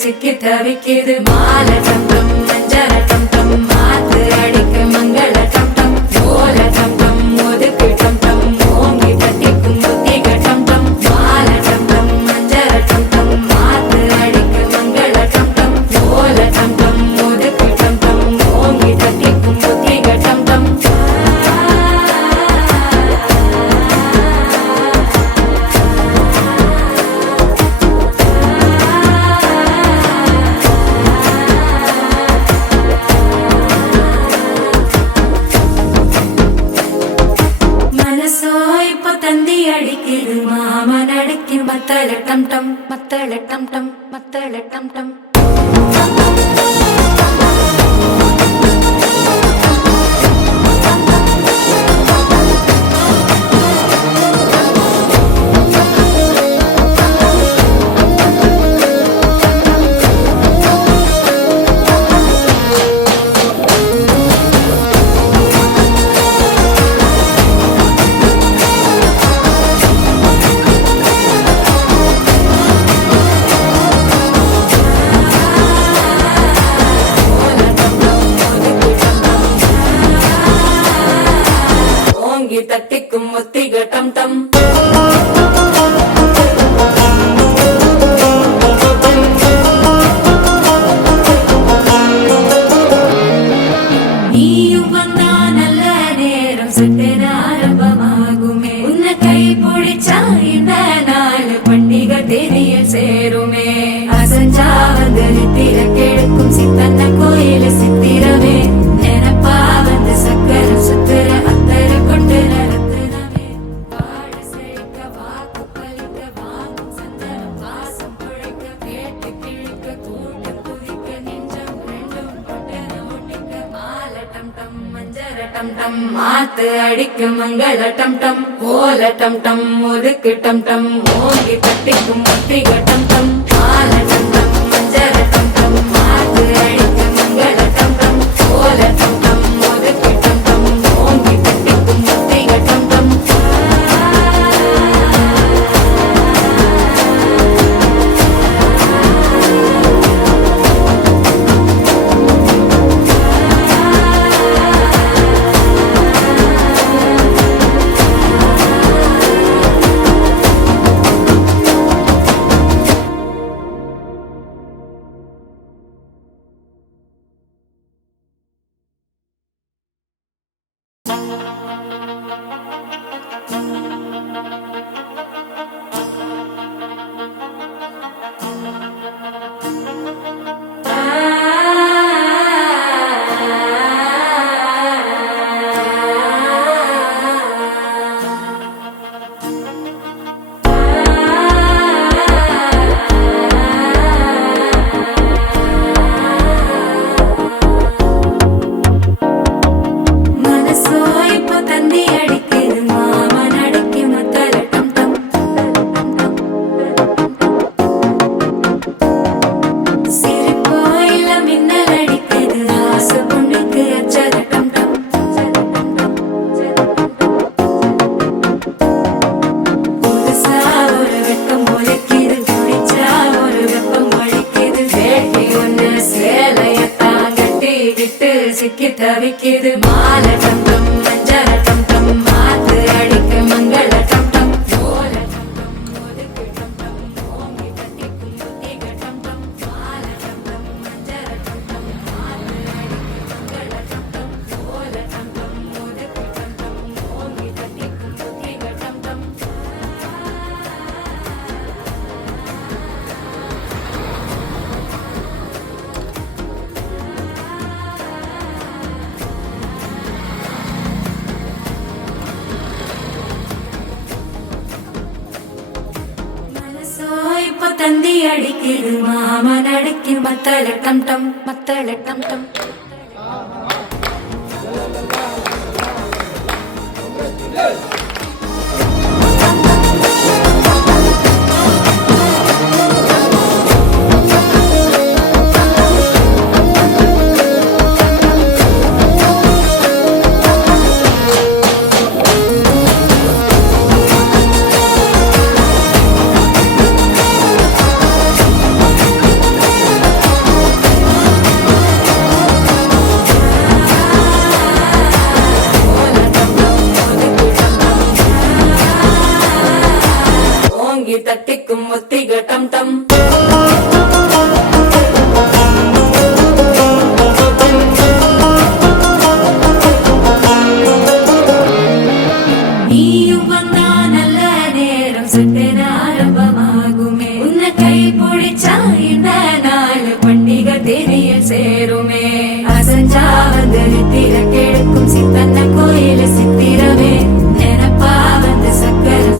சிக்கி தவிக்குது மாலை டம் டம் மஞ்சள டம் டம் மாத்து அடிக்க மங்கள டம் டம் ஓல டம் டம் ஒதுக்கு டம் டம் ஓங்கி தட்டிக்கும் புத்திக டம் டம் மாலை டம் டம் மஞ்சள டம் டம் மாத்து அடிக்க மங்கள டம் டம் ஓல டம் டம் ஒதுக்கு டம் டம் ஓங்கி தட்டிக்கும் புத்திக டம் டம் அடிக்குது மாமன் அடிக்கு மத்தள டம் டம் மத்தள டம் டம் மத்தள டம் டம் தட்டிக்கும் முத்திக டம் டம் நீயும் வந்தா நல்ல நேரம் சட்டென ஆரம்பமாகுமே உன்னை கை பிடிச்சா இந்த நாள் பண்டிகை தேதியில் சேருமே அசஞ்சா வந்து நித்திர கெடுக்கும் சித்தன்ன கோயில சித்திரமே நினைப்பா வந்து சக்கரம் சுத்துற அத்தர கொண்டு நடத்துனவே வாழ செழிக்க வாக்கு பலிக்க வாங்கும் சந்தனம் வாசம் பொழைக்க கேட்டு கிழிக்க கூட்டு குதிக்க நெஞ்சம் ரெண்டும் கொட்டன ஒட்டிக்க மாலை டம் டம் மஞ்சர டம் டம் மாத்து அடிக்க மங்கள டம் டம் ஓல டம் டம் ஒதுக்கு டம் டம் ஓங்கி தட்டிக்கும் முத்திக டம் டம் மாலை டம் டம் மஞ்சர டம் டம் மாத்து அடிக்க மங்கள டம் டம் ஓல டம் டம் ஒதுக்கு டம் டம் ஓங்கி தட்டிக்கும் முத்திக டம் டம் சிக்கி தவிக்குது மாலை டம் டம் மஞ்சள டம் டம் மாத்து அடிக்க மங்கள டம் டம் ஓல டம் டம் ஒதுக்கு டம் டம் ஓங்கி தட்டிக்கும் புத்திக டம் டம் மாலை டம் டம் மஞ்சள டம் டம் மாத்து அடிக்குது மாமன் அடிக்கு மத்தள டம் டம் மத்தள டம் டம். ஓங்கி தட்டிக்கும் ஒத்திக டம் டம்.